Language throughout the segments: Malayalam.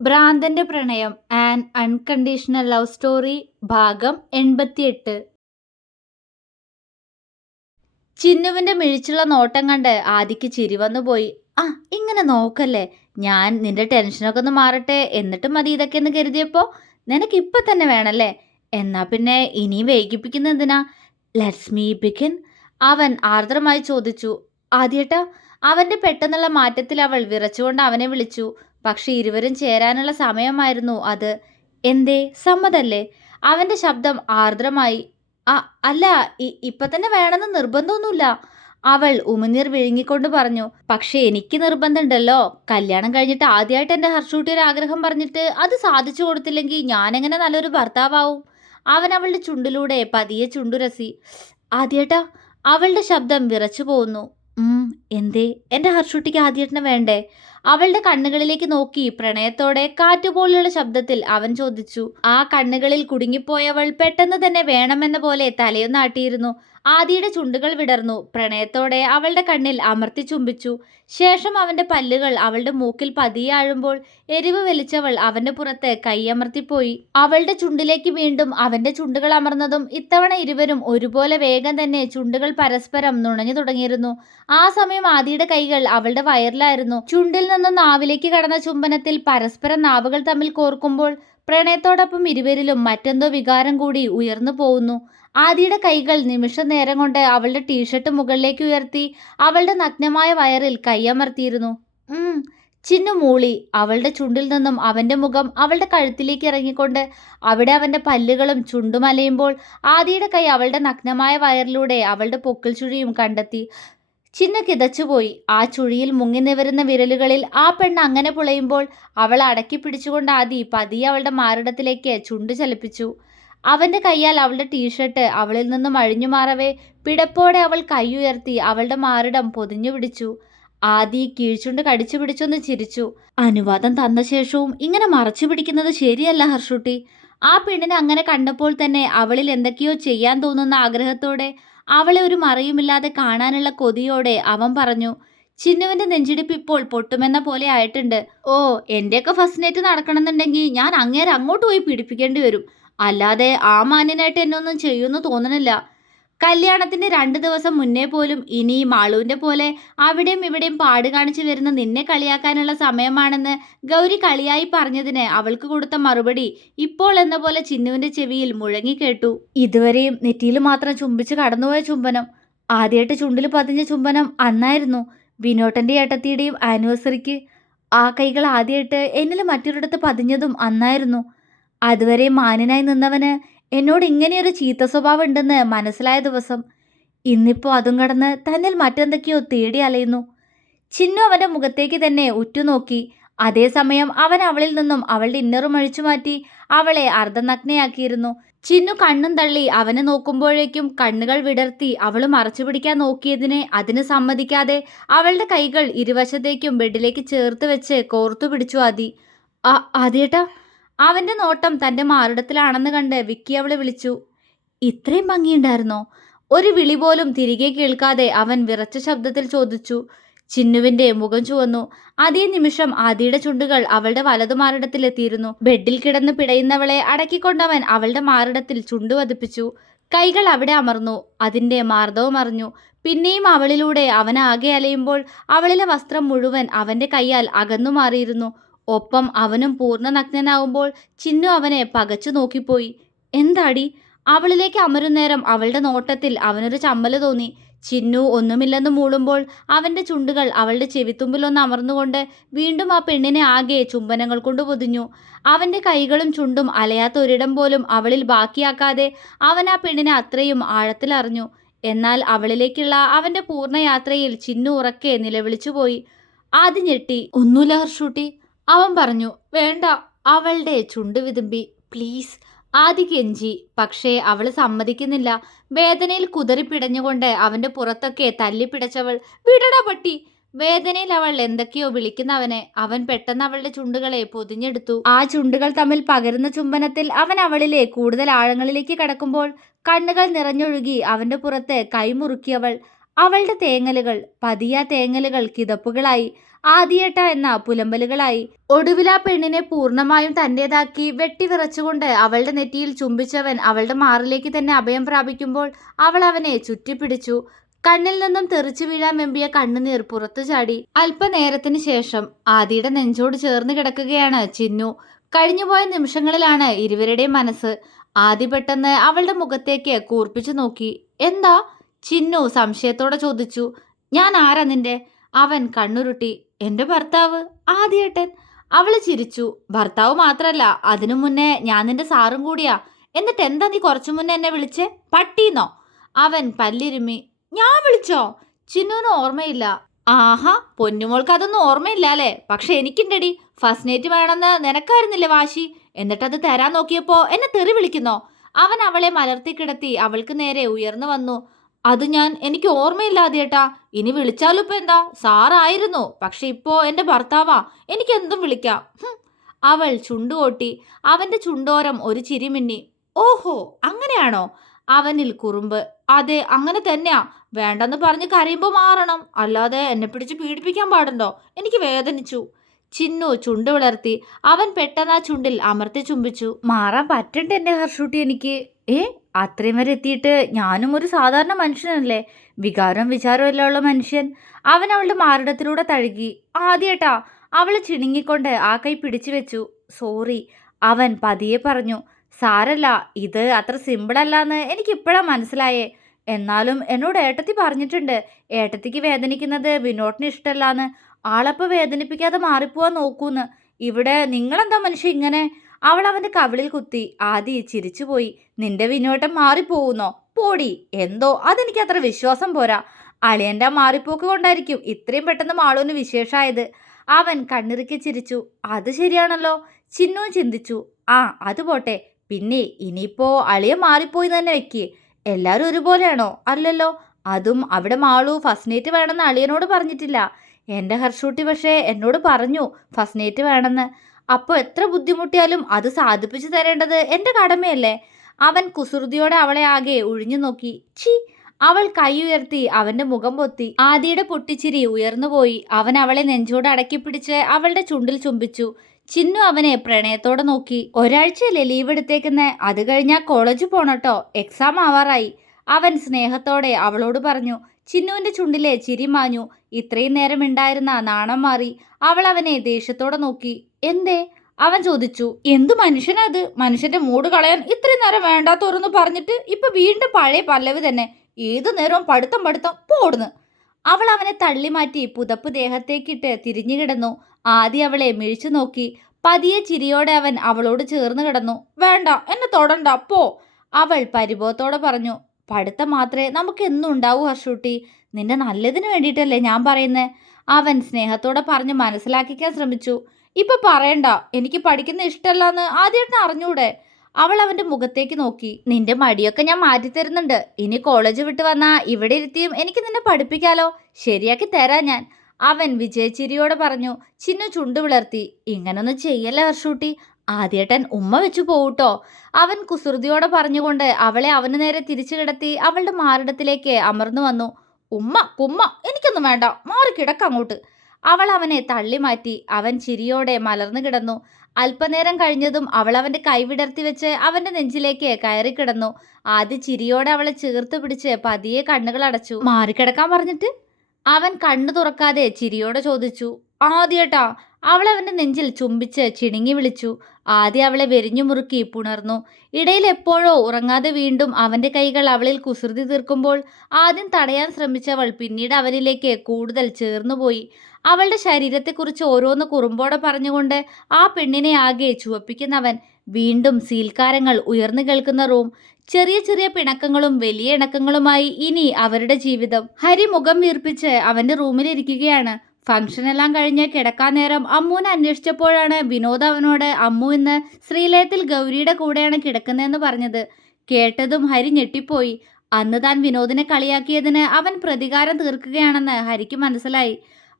ഭ്രാന്തന്റെ പ്രണയം ആൻ അൺകണ്ടീഷണൽ ലവ് സ്റ്റോറി ഭാഗം 88. ചിന്നുവിന്റെ മിഴിച്ചുള്ള നോട്ടം കണ്ട് ആദിക്ക് ചിരി വന്നുപോയി. ആ, ഇങ്ങനെ നോക്കല്ലേ, ഞാൻ നിന്റെ ടെൻഷനൊക്കെ ഒന്ന് മാറട്ടെ എന്നിട്ട് മതി ഇതൊക്കെ എന്ന് കരുതിയപ്പോ നിനക്ക് ഇപ്പൊ തന്നെ വേണല്ലേ? എന്നാ പിന്നെ ഇനി വൈകിപ്പിക്കുന്ന എന്തിനാ? ലെറ്റ്സ് മീ ബിഗിൻ, അവൻ ആർദ്രമായി ചോദിച്ചു. ആദ്യേട്ടാ. അവന്റെ പെട്ടെന്നുള്ള മാറ്റത്തിൽ അവൾ വിറച്ചുകൊണ്ട് അവനെ വിളിച്ചു. പക്ഷെ ഇരുവരും ചേരാനുള്ള സമയമായിരുന്നു അത്. എന്തേ, സമ്മതല്ലേ? അവന്റെ ശബ്ദം ആർദ്രമായി. അല്ല, ഇപ്പൊ തന്നെ വേണമെന്ന് നിർബന്ധമൊന്നുമില്ല, അവൾ ഉമിനീർ വിഴുങ്ങിക്കൊണ്ട് പറഞ്ഞു. പക്ഷെ എനിക്ക് നിർബന്ധമുണ്ടല്ലോ. കല്യാണം കഴിഞ്ഞിട്ട് ആദ്യമായിട്ട് എൻ്റെ ഹർഷൂട്ടി ഒരു ആഗ്രഹം പറഞ്ഞിട്ട് അത് സാധിച്ചു കൊടുത്തില്ലെങ്കിൽ ഞാനെങ്ങനെ നല്ലൊരു ഭർത്താവാവും? അവൻ അവളുടെ ചുണ്ടിലൂടെ പതിയെ ചുണ്ടുരസി. ആദ്യേട്ടാ. അവളുടെ ശബ്ദം വിറച്ചു പോകുന്നു. എന്തേ, എൻ്റെ ഹർഷൂട്ടിക്ക് ആദ്യേട്ടനെ വേണ്ടേ? അവളുടെ കണ്ണുകളിലേക്ക് നോക്കി പ്രണയത്തോടെ കാറ്റുപോലെയുള്ള ശബ്ദത്തിൽ അവൻ ചോദിച്ചു. ആ കണ്ണുകളിൽ കുടുങ്ങിപ്പോയവൾ പെട്ടെന്ന് തന്നെ വേണമെന്ന പോലെ തലയൊന്നാട്ടിയിരുന്നു. ആദിയുടെ ചുണ്ടുകൾ വിടർന്നു. പ്രണയത്തോടെ അവളുടെ കണ്ണിൽ അമർത്തി ചുംബിച്ചു. ശേഷം അവന്റെ പല്ലുകൾ അവളുടെ മൂക്കിൽ പതിയെ ആഴുമ്പോൾ എരിവ് വലിച്ചവൾ അവന്റെ പുറത്ത് കൈയമർത്തിപ്പോയി. അവളുടെ ചുണ്ടിലേക്ക് വീണ്ടും അവന്റെ ചുണ്ടുകൾ അമർന്നതും ഇത്തവണ ഇരുവരും ഒരുപോലെ വേഗം തന്നെ ചുണ്ടുകൾ പരസ്പരം നുണഞ്ഞു തുടങ്ങിയിരുന്നു. ആ സമയം ആദിയുടെ കൈകൾ അവളുടെ വയറിലായിരുന്നു. ചുണ്ടിൽ നിന്നും നാവിലേക്ക് കടന്ന ചുംബനത്തിൽ പരസ്പരം നാവുകൾ തമ്മിൽ കോർക്കുമ്പോൾ പ്രണയത്തോടൊപ്പം ഇരുവരിലും മറ്റെന്തോ വികാരം കൂടി ഉയർന്നു പോകുന്നു. ആദിയുടെ കൈകൾ നിമിഷ നേരം കൊണ്ട് അവളുടെ ടീഷർട്ട് മുകളിലേക്ക് ഉയർത്തി അവളുടെ നഗ്നമായ വയറിൽ കൈയമർത്തിയിരുന്നു. ചിന്നു മൂളി. അവളുടെ ചുണ്ടിൽ നിന്നും അവന്റെ മുഖം അവളുടെ കഴുത്തിലേക്ക് ഇറങ്ങിക്കൊണ്ട് അവിടെ അവന്റെ പല്ലുകളും ചുണ്ടുമലയുമ്പോൾ ആദിയുടെ കൈ അവളുടെ നഗ്നമായ വയറിലൂടെ അവളുടെ പൊക്കിൾ ചുഴിയും കണ്ടെത്തി. ചിന്നു കിതച്ചുപോയി. ആ ചുഴിയിൽ മുങ്ങി നിവരുന്ന വിരലുകളിൽ ആ പെണ്ണ് അങ്ങനെ പുളയുമ്പോൾ അവൾ അടക്കി പിടിച്ചുകൊണ്ട് ആദി പതിയെ അവളുടെ മാറിടത്തിലേക്ക് ചുണ്ടു ചലിപ്പിച്ചു. അവന്റെ കൈയാൽ അവളുടെ ടീഷർട്ട് അവളിൽ നിന്നും അഴിഞ്ഞു മാറവേ പിടപ്പോടെ അവൾ കൈ ഉയർത്തി അവളുടെ മാറിടം പൊതിഞ്ഞു പിടിച്ചു. ആദി കീഴ്ചുണ്ട് കടിച്ചു പിടിച്ചൊന്ന് ചിരിച്ചു. അനുവാദം തന്ന ശേഷവും ഇങ്ങനെ മറച്ചു പിടിക്കുന്നത് ശരിയല്ല ഹർഷുട്ടി. ആ പെണ്ണിനെ അങ്ങനെ കണ്ടപ്പോൾ തന്നെ അവളിൽ എന്തൊക്കെയോ ചെയ്യാൻ തോന്നുന്ന ആഗ്രഹത്തോടെ, അവളെ ഒരു മറയുമില്ലാതെ കാണാനുള്ള കൊതിയോടെ അവൻ പറഞ്ഞു. ചിന്നുവിന്റെ നെഞ്ചിടിപ്പ് ഇപ്പോൾ പൊട്ടുമെന്ന പോലെ ആയിട്ടുണ്ട്. ഓ, എന്റെയൊക്കെ ഫസ്റ്റ് നൈറ്റ് നടക്കണമെന്നുണ്ടെങ്കിൽ ഞാൻ അങ്ങേരെ അങ്ങോട്ട് പോയി പിടിപ്പിക്കേണ്ടി വരും. അല്ലാതെ ആ മാന്യനായിട്ട് എന്നെ ഒന്നും ചെയ്യുമെന്ന് തോന്നണില്ല. കല്യാണത്തിന്റെ 2 ദിവസം മുന്നേ പോലും ഇനി മാളുവിന്റെ പോലെ അവിടെയും ഇവിടെയും പാട് കാണിച്ചു വരുന്ന നിന്നെ കളിയാക്കാനുള്ള സമയമാണെന്ന് ഗൗരി കളിയായി പറഞ്ഞതിന് അവൾക്ക് കൊടുത്ത മറുപടി ഇപ്പോൾ എന്ന പോലെ ചിന്നുവിന്റെ ചെവിയിൽ മുഴങ്ങിക്കേട്ടു. ഇതുവരെയും നെറ്റിയിൽ മാത്രം ചുംബിച്ച് കടന്നുപോയ ചുംബനം, ആദ്യമായിട്ട് ചുണ്ടിൽ പതിഞ്ഞ ചുംബനം അന്നായിരുന്നു വിനോട്ടന്റെ ഏട്ടത്തിയുടെയും ആനിവേഴ്സറിക്ക്. ആ കൈകൾ ആദ്യമായിട്ട് എന്നിൽ മറ്റൊരിടത്ത് പതിഞ്ഞതും അന്നായിരുന്നു. അതുവരെ മാന്യനായി നിന്നവന് എന്നോട് ഇങ്ങനെയൊരു ചീത്ത സ്വഭാവം ഉണ്ടെന്ന് മനസ്സിലായ ദിവസം. ഇന്നിപ്പോൾ അതും കടന്ന് തന്നിൽ മറ്റെന്തൊക്കെയോ തേടി അലയുന്നു. ചിന്നു അവന്റെ മുഖത്തേക്ക് തന്നെ ഉറ്റുനോക്കി. അതേസമയം അവൻ അവളിൽ നിന്നും അവളുടെ ഇന്നറും അഴിച്ചു മാറ്റി അവളെ അർദ്ധനഗ്നയാക്കിയിരുന്നു. ചിന്നു കണ്ണും തള്ളി അവനെ നോക്കുമ്പോഴേക്കും കണ്ണുകൾ വിടർത്തി അവൾ മറച്ചു പിടിക്കാൻ നോക്കിയതിനെ അതിന് സമ്മതിക്കാതെ അവളുടെ കൈകൾ ഇരുവശത്തേക്കും ബെഡിലേക്ക് ചേർത്ത് വെച്ച് കോർത്തു പിടിച്ചു ആദി. ആദ്യേട്ടാ. അവന്റെ നോട്ടം തന്റെ മാറിടത്തിലാണെന്ന് കണ്ട് വിക്കി അവളെ വിളിച്ചു. ഇത്രയും ഭംഗിയുണ്ടായിരുന്നോ? ഒരു വിളി പോലും തിരികെ കേൾക്കാതെ അവൻ വിറച്ച ശബ്ദത്തിൽ ചോദിച്ചു. ചിന്നുവിന്റെ മുഖം ചുവന്നു. അതേ നിമിഷം ആദിയുടെ ചുണ്ടുകൾ അവളുടെ വലതു മാറിടത്തിലെത്തിയിരുന്നു. ബെഡിൽ കിടന്ന് പിടയുന്നവളെ അടക്കിക്കൊണ്ടവൻ അവളുടെ മാറിടത്തിൽ ചുണ്ടുവതിപ്പിച്ചു. കൈകൾ അവിടെ അമർന്നു. അതിന്റെ മാർദ്ദവം അറിഞ്ഞു. പിന്നെയും അവളിലൂടെ അവൻ ആകെ അലയുമ്പോൾ അവളിലെ വസ്ത്രം മുഴുവൻ അവന്റെ കൈയാൽ അകന്നു മാറിയിരുന്നു. ഒപ്പം അവനും പൂർണ്ണ നഗ്നനാവുമ്പോൾ ചിന്നു അവനെ പകച്ചു നോക്കിപ്പോയി. എന്താടി? അവളിലേക്ക് അമരുന്നേരം അവളുടെ നോട്ടത്തിൽ അവനൊരു ചമ്മല് തോന്നി. ചിന്നു ഒന്നുമില്ലെന്ന് മൂളുമ്പോൾ അവന്റെ ചുണ്ടുകൾ അവളുടെ ചെവിത്തുമ്പിലൊന്ന് അമർന്നുകൊണ്ട് വീണ്ടും ആ പെണ്ണിനെ ആകെ ചുംബനങ്ങൾ കൊണ്ട് പൊതിഞ്ഞു. അവന്റെ കൈകളും ചുണ്ടും അലയാത്ത ഒരിടം പോലും അവളിൽ ബാക്കിയാക്കാതെ അവൻ ആ പെണ്ണിനെ അത്രയും ആഴത്തിലറിഞ്ഞു. എന്നാൽ അവളിലേക്കുള്ള അവന്റെ പൂർണ്ണ യാത്രയിൽ ചിന്നു ഉറക്കെ നിലവിളിച്ചുപോയി. ആദ്യം ഞെട്ടി. ഒന്നുമില്ല ഹർഷൂട്ടി, അവൻ പറഞ്ഞു. വേണ്ട. അവളുടെ ചുണ്ട് വിതുമ്പി. പ്ലീസ്, ആദി കെഞ്ചി. പക്ഷേ അവൾ സമ്മതിക്കുന്നില്ല. വേദനയിൽ കുതറിപ്പിടഞ്ഞുകൊണ്ട് അവന്റെ പുറത്തൊക്കെ തല്ലിപ്പിടച്ചവൾ. വിടടാ പട്ടി. വേദനയിൽ അവൾ എന്തൊക്കെയോ വിളിക്കുന്നവനെ. അവൻ പെട്ടെന്ന് അവളുടെ ചുണ്ടുകളെ പൊതിഞ്ഞെടുത്തു. ആ ചുണ്ടുകൾ തമ്മിൽ പകരുന്ന ചുംബനത്തിൽ അവൻ അവളിലെ കൂടുതൽ ആഴങ്ങളിലേക്ക് കടക്കുമ്പോൾ കണ്ണുകൾ നിറഞ്ഞൊഴുകി അവന്റെ പുറത്ത് കൈമുറുക്കിയവൾ. അവളുടെ തേങ്ങലുകൾ പതിയാ തേങ്ങലുകൾ കിതപ്പുകളായി, ആദിയേട്ട എന്ന പുലമ്പലുകളായി. ഒടുവിൽ ആ പെണ്ണിനെ പൂർണ്ണമായും തന്റേതാക്കി വെട്ടിവിറച്ചുകൊണ്ട് അവളുടെ നെറ്റിയിൽ ചുംബിച്ചവൻ അവളുടെ മാറിലേക്ക് തന്നെ അഭയം പ്രാപിക്കുമ്പോൾ അവൾ അവനെ ചുറ്റിപ്പിടിച്ചു. കണ്ണിൽ നിന്നും തെറിച്ചു വീഴാൻ വെമ്പിയ കണ്ണുനീർ പുറത്തു ചാടി. അല്പനേരത്തിന് ശേഷം ആദിയുടെ നെഞ്ചോട് ചേർന്ന് കിടക്കുകയാണ് ചിന്നു. കഴിഞ്ഞുപോയ നിമിഷങ്ങളിലാണ് ഇരുവരുടെയും മനസ്സ്. ആദി പെട്ടെന്ന് അവളുടെ മുഖത്തേക്ക് കൂർപ്പിച്ചു നോക്കി. എന്താ? ചിന്നു സംശയത്തോടെ ചോദിച്ചു. ഞാൻ ആരാ നിന്റെ? അവൻ കണ്ണുരുട്ടി. എന്റെ ഭർത്താവ്, ആദിയേട്ടൻ. അവള് ചിരിച്ചു. ഭർത്താവ് മാത്രല്ല, അതിനു മുന്നേ ഞാൻ നിന്റെ സാറും കൂടിയാ. എന്നിട്ട് എന്താ നീ കുറച്ചു മുന്നേ എന്നെ വിളിച്ചേ? പട്ടീന്നോ? അവൻ പല്ലിരുമ്മി. ഞാൻ വിളിച്ചോ? ചിന്നുവിന് ഓർമ്മയില്ല. ആഹാ, പൊന്നുമോൾക്ക് അതൊന്നും ഓർമ്മയില്ല അല്ലേ? പക്ഷെ എനിക്കുണ്ടടി. ഫസ്റ്റ് നൈറ്റ് വേണമെന്ന് നിനക്കായിരുന്നില്ലേ വാശി? എന്നിട്ടത് തരാൻ നോക്കിയപ്പോ എന്നെ തെറി വിളിക്കുന്നോ? അവൻ അവളെ മലർത്തി കിടത്തി അവൾക്ക് നേരെ ഉയർന്നു വന്നു. അത് എനിക്ക് ഓർമ്മയില്ല ആദിയേട്ടാ. ഇനി വിളിച്ചാലും ഇപ്പൊ എന്താ? സാറായിരുന്നു, പക്ഷെ ഇപ്പോ എന്റെ ഭർത്താവാ. എനിക്ക് എന്തും വിളിക്കാം. അവൾ ചുണ്ടുകൊട്ടി. അവന്റെ ചുണ്ടോരം ഒരു ചിരി മിന്നി. ഓഹോ, അങ്ങനെയാണോ? അവനിൽ കുറുമ്പ്. അതെ, അങ്ങനെ തന്നെയാ. വേണ്ടെന്ന് പറഞ്ഞ് കരയുമ്പോ മാറണം, അല്ലാതെ എന്നെ പിടിച്ച് പീഡിപ്പിക്കാൻ പാടുണ്ടോ? എനിക്ക് വേദനിച്ചു. ചിന്നു ചുണ്ട് വിളർത്തി. അവൻ പെട്ടെന്ന് ആ ചുണ്ടിൽ അമർത്തി ചുംബിച്ചു. മാറാൻ പറ്റണ്ട എന്റെ ഹർഷൂട്ടി എനിക്ക്. അത്രയും വരെ എത്തിയിട്ട് ഞാനും ഒരു സാധാരണ മനുഷ്യനല്ലേ? വികാരവും വിചാരവും എല്ലാം ഉള്ള മനുഷ്യൻ. അവൻ അവളുടെ മാറിടത്തിലൂടെ തഴുകി. ആദ്യേട്ടാ. അവള് ചിണുങ്ങിക്കൊണ്ട് ആ കൈ പിടിച്ചു വെച്ചു. സോറി, അവൻ പതിയെ പറഞ്ഞു. സാരല്ല, ഇത് അത്ര സിമ്പിൾ അല്ലാന്ന് എനിക്കിപ്പോഴാ മനസ്സിലായേ. എന്നാലും എന്നോട് ഏട്ടത്തി പറഞ്ഞിട്ടുണ്ട്, ഏട്ടത്തിക്ക് വേദനിക്കുന്നത് വിനോട്ടിന് ഇഷ്ടമല്ലാന്ന്. ആളപ്പ വേദനിപ്പിക്കാതെ മാറിപ്പോവാൻ നോക്കൂന്ന്. ഇവിടെ നിങ്ങളെന്താ മനുഷ്യ ഇങ്ങനെ? അവൾ അവന്റെ കവിളിൽ കുത്തി. ആദി ചിരിച്ചുപോയി. നിന്റെ വിനോട്ടം മാറിപ്പോകുന്നോ? പോടി. എന്തോ അതെനിക്ക് അത്ര വിശ്വാസം പോരാ. അളിയന്റെ മാറിപ്പോക്ക് കൊണ്ടായിരിക്കും ഇത്രയും പെട്ടെന്ന് മാളൂന് വിശേഷമായത്. അവൻ കണ്ണിറുക്കി ചിരിച്ചു. അത് ശരിയാണല്ലോ. ചിന്നു ചിന്തിച്ചു. ആ, അത് പോട്ടെ. പിന്നെ ഇനിയിപ്പോ അളിയ മാറിപ്പോയി തന്നെ വെക്ക്. എല്ലാരും ഒരുപോലെയാണോ? അല്ലല്ലോ. അതും അവിടെ മാളു ഫസ്റ്റ് നൈറ്റ് വേണമെന്ന് അളിയനോട് പറഞ്ഞിട്ടില്ല. എൻ്റെ ഹർഷൂട്ടി പക്ഷേ എന്നോട് പറഞ്ഞു ഫസ്റ്റ് നൈറ്റ് വേണമെന്ന്. അപ്പോൾ എത്ര ബുദ്ധിമുട്ടിയാലും അത് സാധിപ്പിച്ചു തരേണ്ടത് എൻ്റെ കടമയല്ലേ? അവൻ കുസൃതിയോടെ അവളെ ആകെ ഒഴിഞ്ഞു നോക്കി. ചി. അവൾ കൈ ഉയർത്തി അവന്റെ മുഖം പൊത്തി. ആദിയുടെ പൊട്ടിച്ചിരി ഉയർന്നുപോയി. അവൻ അവളെ നെഞ്ചോട് അടക്കി പിടിച്ച് അവളുടെ ചുണ്ടിൽ ചുംബിച്ചു. ചിന്നു അവനെ പ്രണയത്തോടെ നോക്കി. ഒരാഴ്ചയല്ലേ ലീവ് എടുത്തേക്കുന്നെ? അത് കഴിഞ്ഞാൽ കോളേജ് പോണട്ടോ, എക്സാം ആവാറായി. അവൻ സ്നേഹത്തോടെ അവളോട് പറഞ്ഞു. ചിന്നുവിന്റെ ചുണ്ടിലെ ചിരി മാഞ്ഞു. ഇത്രയും നേരം ഉണ്ടായിരുന്ന നാണം മാറി. അവൾ അവനെ ദേഷ്യത്തോടെ നോക്കി. എന്തേ? അവൻ ചോദിച്ചു. എന്തു മനുഷ്യനത്? മനുഷ്യന്റെ മൂഡ് കളയാൻ ഇത്രയും നേരം വേണ്ടാത്തോരെന്ന് പറഞ്ഞിട്ട് ഇപ്പൊ വീണ്ടും പഴയ പല്ലവി തന്നെ. ഏതു നേരവും പഠിത്തം പോടുന്നു. അവൾ അവനെ തള്ളി മാറ്റി പുതപ്പ് ദേഹത്തേക്കിട്ട് തിരിഞ്ഞു കിടന്നു. ആദ്യം അവളെ മിഴിച്ചു നോക്കി. പതിയെ ചിരിയോടെ അവൻ അവളോട് ചേർന്ന് കിടന്നു. വേണ്ട, എന്നെ തൊടണ്ട, പോ. അവൾ പരിഭവത്തോടെ പറഞ്ഞു. പഠിത്തം മാത്രമേ നമുക്ക് എന്നും ഉണ്ടാവൂ ഹർഷൂട്ടി. നിന്റെ നല്ലതിന് വേണ്ടിയിട്ടല്ലേ ഞാൻ പറയുന്നേ. അവൻ സ്നേഹത്തോടെ പറഞ്ഞ് മനസ്സിലാക്കിക്കാൻ ശ്രമിച്ചു. ഇപ്പൊ പറയണ്ട, എനിക്ക് പഠിക്കുന്ന ഇഷ്ടമല്ലാന്ന് ആദ്യമായിട്ട് അറിഞ്ഞൂടെ? അവൾ അവന്റെ മുഖത്തേക്ക് നോക്കി. നിന്റെ മടിയൊക്കെ ഞാൻ മാറ്റിത്തരുന്നുണ്ട്. ഇനി കോളേജ് വിട്ട് വന്നാ ഇവിടെ ഇരുത്തിയും എനിക്ക് നിന്നെ പഠിപ്പിക്കാലോ. ശരിയാക്കി തരാ ഞാൻ. അവൻ വിജയച്ചിരിയോടെ പറഞ്ഞു. ചിന്നു ചുണ്ടു വിളർത്തി. ഇങ്ങനൊന്നും ചെയ്യല്ല ഹർഷൂട്ടി. ആദ്യേട്ടൻ ഉമ്മ വെച്ചു പോവൂട്ടോ. അവൻ കുസൃതിയോടെ പറഞ്ഞുകൊണ്ട് അവളെ അവന് നേരെ തിരിച്ചു കിടത്തി അവളുടെ മാറിടത്തിലേക്ക് അമർന്നു വന്നു. ഉമ്മ കുമ്മ എനിക്കൊന്നും വേണ്ട, മാറി കിടക്കങ്ങോട്ട്. അവൾ അവനെ തള്ളി മാറ്റി. അവൻ ചിരിയോടെ മലർന്നു കിടന്നു. അല്പനേരം കഴിഞ്ഞതും അവൾ അവന്റെ കൈ വിടർത്തി വെച്ച് അവന്റെ നെഞ്ചിലേക്ക് കയറി കിടന്നു. ആദ്യ ചിരിയോടെ അവളെ ചേർത്ത് പിടിച്ച് പതിയെ കണ്ണുകൾ അടച്ചു. മാറിക്കിടക്കാൻ പറഞ്ഞിട്ട്? അവൻ കണ്ണു തുറക്കാതെ ചിരിയോടെ ചോദിച്ചു. ആദ്യേട്ടാ. അവൾ അവന്റെ നെഞ്ചിൽ ചുംബിച്ച് ചിണുങ്ങി വിളിച്ചു. ആദ്യം അവളെ വെരിഞ്ഞു മുറുക്കി പുണർന്നു. ഇടയിൽ എപ്പോഴോ ഉറങ്ങാതെ വീണ്ടും അവന്റെ കൈകൾ അവളിൽ കുസൃതി തീർക്കുമ്പോൾ ആദ്യം തടയാൻ ശ്രമിച്ചവൾ പിന്നീട് അവനിലേക്ക് കൂടുതൽ ചേർന്നുപോയി. അവളുടെ ശരീരത്തെക്കുറിച്ച് ഓരോന്ന് കുറുമ്പോടെ പറഞ്ഞുകൊണ്ട് ആ പെണ്ണിനെ ആകെ ചുവപ്പിക്കുന്നവൻ. വീണ്ടും സീൽക്കാരങ്ങൾ ഉയർന്നു കേൾക്കുന്ന റൂം. ചെറിയ ചെറിയ പിണക്കങ്ങളും വലിയ ഇണക്കങ്ങളുമായി ഇനി അവരുടെ ജീവിതം. ഹരി മുഖം വീർപ്പിച്ച് അവന്റെ റൂമിലിരിക്കുകയാണ്. ഫംഗ്ഷനെല്ലാം കഴിഞ്ഞ് കിടക്കാൻ നേരം അമ്മുവിനെ അന്വേഷിച്ചപ്പോഴാണ് വിനോദ് അവനോട് അമ്മു ഇന്ന് ശ്രീലയത്തിൽ ഗൗരിയുടെ കൂടെയാണ് കിടക്കുന്നതെന്ന് പറഞ്ഞത്. കേട്ടതും ഹരി ഞെട്ടിപ്പോയി. അന്ന് താൻ വിനോദിനെ കളിയാക്കിയതിന് അവൻ പ്രതികാരം തീർക്കുകയാണെന്ന് ഹരിക്ക് മനസ്സിലായി.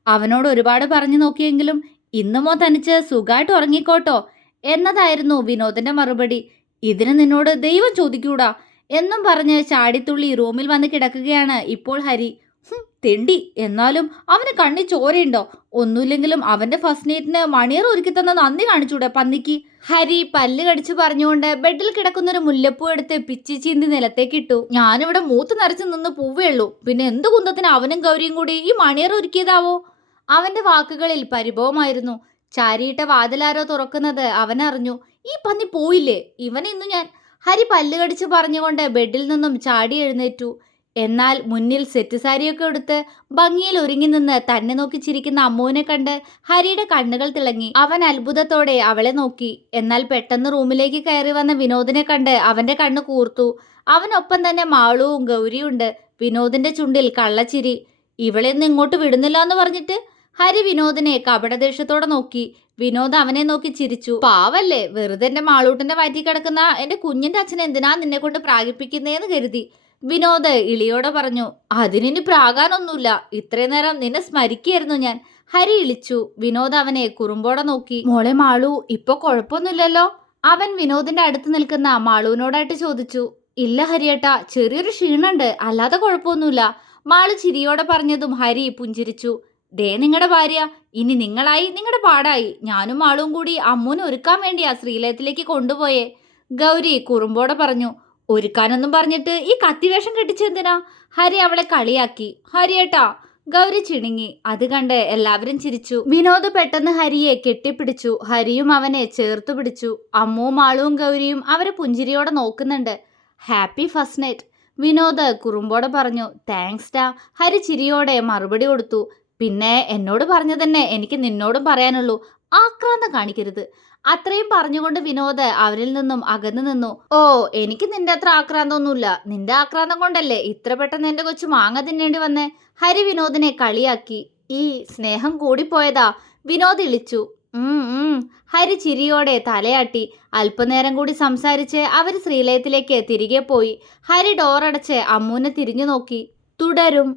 അവനോട് ഒരുപാട് പറഞ്ഞു നോക്കിയെങ്കിലും ഇന്നുമോ തനിച്ച് സുഖമായിട്ട് ഉറങ്ങിക്കോട്ടോ എന്നതായിരുന്നു വിനോദിന്റെ മറുപടി. ഇതിന് നിന്നോട് ദൈവം ചോദിക്കൂടാ എന്നും പറഞ്ഞ് ചാടിത്തുള്ളി റൂമിൽ വന്ന് കിടക്കുകയാണ് ഇപ്പോൾ ഹരി. തെണ്ടി, എന്നാലും അവന് കണ്ണി ചോരയുണ്ടോ? ഒന്നുമില്ലെങ്കിലും അവന്റെ ഫസ്റ്റ് നൈറ്റിന് മണിയർ ഒരുക്കി തന്ന നന്ദി കാണിച്ചൂടെ പന്നിക്ക്? ഹരി പല്ല് കടിച്ചു പറഞ്ഞുകൊണ്ട് ബെഡിൽ കിടക്കുന്നൊരു മുല്ലപ്പൂ എടുത്ത് പിച്ചി ചീന്തി നിലത്തേക്കിട്ടു. ഞാനിവിടെ മൂത്ത് നരച്ച് നിന്ന് പൂവേ ഉള്ളൂ, പിന്നെ എന്ത് കുന്തത്തിന് അവനും ഗൗരിയും കൂടി ഈ മണിയർ ഒരുക്കിയതാവോ? അവന്റെ വാക്കുകളിൽ പരിഭവമായിരുന്നു. ചാരിയിട്ട വാതിലാരോ തുറക്കുന്നത് അവനറിഞ്ഞു. ഈ പന്നി പോയില്ലേ, ഇവനെ ഇന്നു ഞാൻ. ഹരി പല്ല് കടിച്ചു പറഞ്ഞുകൊണ്ട് ബെഡിൽ നിന്നും ചാടി എഴുന്നേറ്റു. എന്നാൽ മുന്നിൽ സെറ്റ് സാരിയൊക്കെ എടുത്ത് ഭംഗിയിൽ ഒരുങ്ങി നിന്ന് തന്നെ നോക്കി ചിരിക്കുന്ന അമ്മുവിനെ കണ്ട് ഹരിയുടെ കണ്ണുകൾ തിളങ്ങി. അവൻ അത്ഭുതത്തോടെ അവളെ നോക്കി. എന്നാൽ പെട്ടെന്ന് റൂമിലേക്ക് കയറി വന്ന വിനോദിനെ കണ്ട് അവന്റെ കണ്ണ് കൂർത്തു. അവനൊപ്പം തന്നെ മാളുവും ഗൗരിയുണ്ട്. വിനോദിന്റെ ചുണ്ടിൽ കള്ളച്ചിരി. ഇവളെയൊന്നും ഇങ്ങോട്ട് വിടുന്നില്ല എന്ന് പറഞ്ഞിട്ട്? ഹരി വിനോദിനെ കപടദേഷ്യത്തോടെ നോക്കി. വിനോദ് അവനെ നോക്കി ചിരിച്ചു. പാവല്ലേ, വെറുതെ എന്റെ മാളൂട്ടിന്റെ വയറ്റി കിടക്കുന്ന എന്റെ കുഞ്ഞിന്റെ അച്ഛൻ എന്തിനാ നിന്നെ കൊണ്ട് പ്രാഗിപ്പിക്കുന്നേന്ന് കരുതി. വിനോദ് ഇളിയോടെ പറഞ്ഞു. അതിനി പ്രാകാനൊന്നുമില്ല, ഇത്രയും നേരം നിന്നെ സ്മരിക്കായിരുന്നു ഞാൻ. ഹരി ഇളിച്ചു. വിനോദ് അവനെ കുറുമ്പോടെ നോക്കി. മോളെ മാളു, ഇപ്പൊ കുഴപ്പമൊന്നുമില്ലല്ലോ? അവൻ വിനോദിന്റെ അടുത്ത് നിൽക്കുന്ന മാളുവിനോടായിട്ട് ചോദിച്ചു. ഇല്ല ഹരിയേട്ടാ, ചെറിയൊരു ക്ഷീണുണ്ട്, അല്ലാതെ കുഴപ്പമൊന്നുമില്ല. മാളു ചിരിയോടെ പറഞ്ഞതും ഹരി പുഞ്ചിരിച്ചു. ദേ നിങ്ങളുടെ ഭാര്യ, ഇനി നിങ്ങളായി നിങ്ങളുടെ പാടായി. ഞാനും മാളും കൂടി അമ്മൂനെ ഒരുക്കാൻ വേണ്ടിയാ ശ്രീലയത്തിലേക്ക് കൊണ്ടുപോയേ. ഗൗരി കുറുമ്പോടെ പറഞ്ഞു. ഒരുക്കാനൊന്നും പറഞ്ഞിട്ട് ഈ കത്തിവേഷം കെട്ടിച്ചെന്തിനാ? ഹരി അവളെ കളിയാക്കി. ഹരിയേട്ടാ. ഗൗരി ചിണുങ്ങി. അത് കണ്ട് എല്ലാവരും ചിരിച്ചു. വിനോദ് പെട്ടെന്ന് ഹരിയെ കെട്ടിപ്പിടിച്ചു. ഹരിയും അവനെ ചേർത്തു പിടിച്ചു. അമ്മുവും ആളുവും ഗൗരിയും അവരെ പുഞ്ചിരിയോടെ നോക്കുന്നുണ്ട്. ഹാപ്പി ഫസ്റ്റ് നൈറ്റ്, വിനോദ് കുറുമ്പോടെ പറഞ്ഞു. താങ്ക്സ് ടാ, ഹരി ചിരിയോടെ മറുപടി കൊടുത്തു. പിന്നെ എന്നോട് പറഞ്ഞു തന്നെ എനിക്ക് നിന്നോടും പറയാനുള്ളൂ, ആക്രാന്തം കാണിക്കരുത്. അത്രയും പറഞ്ഞുകൊണ്ട് വിനോദ് അവരിൽ നിന്നും അകന്നു നിന്നു. ഓ, എനിക്ക് നിന്റെ അത്ര ആക്രാന്തമൊന്നുമില്ല. നിന്റെ ആക്രാന്തം കൊണ്ടല്ലേ ഇത്ര പെട്ടെന്ന് എന്റെ കൊച്ചു മാങ്ങ തിന്നേണ്ടി വന്നേ. ഹരി വിനോദിനെ കളിയാക്കി. ഈ സ്നേഹം കൂടിപ്പോയതാ, വിനോദ് ഇളിച്ചു. ഹരി ചിരിയോടെ തലയാട്ടി. അല്പനേരം കൂടി സംസാരിച്ച് അവർ ശ്രീലയത്തിലേക്ക് തിരികെ പോയി. ഹരി ഡോറടച്ച് അമ്മൂനെ തിരിഞ്ഞു നോക്കി. തുടരും.